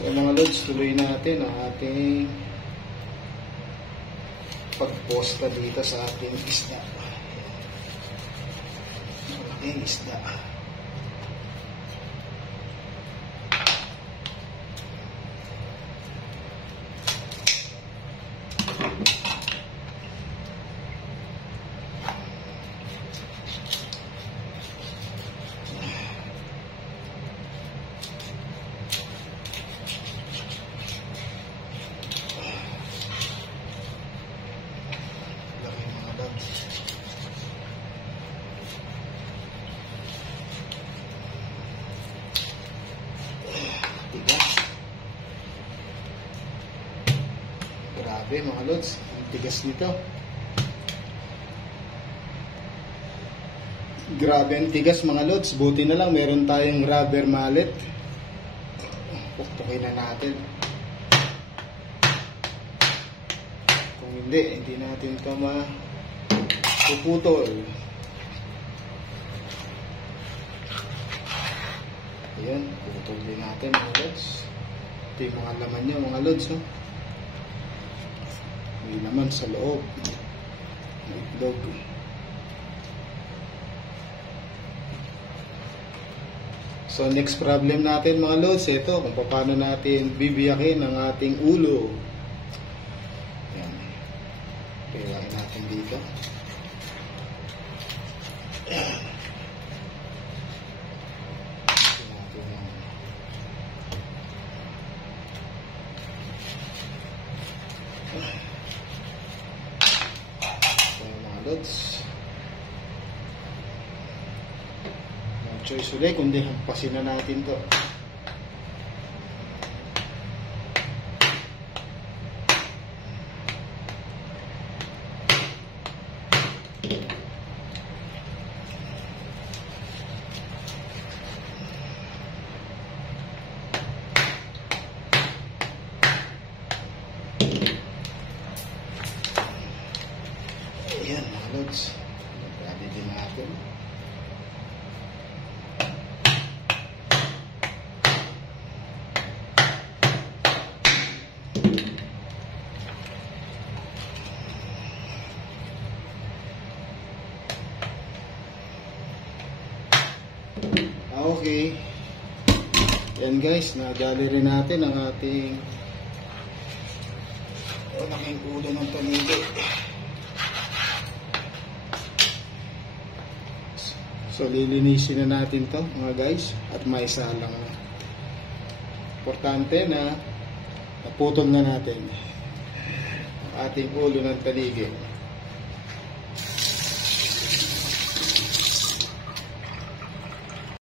So mga lods, tuloy natin ang ating pagposta dito sa ating isda. Malaking isda. Grabe mga lods, ang tigas nito. Grabe ang tigas mga lods. Buti na lang meron tayong rubber mallet. Pukpukin na natin. Kung hindi natin ito mapuputol. Ayan, putol din natin mga lods. Ito yung mga laman niya mga lods. May laman sa loob. May itlog. So next problem natin mga lods, ito kung paano natin bibiyakin ang ating ulo. Ayan. Biyakin natin dito. Ayan. Lods. No choice ulit kundi hampasin na natin to. Ayan mga lods, grabe din natin. Okay, yan guys, nagali rin natin ang ating malaking ulo ng tanili. So lilinisin na natin to mga guys at maisalang na. Importante na naputol na natin ang ating ulo ng taligi.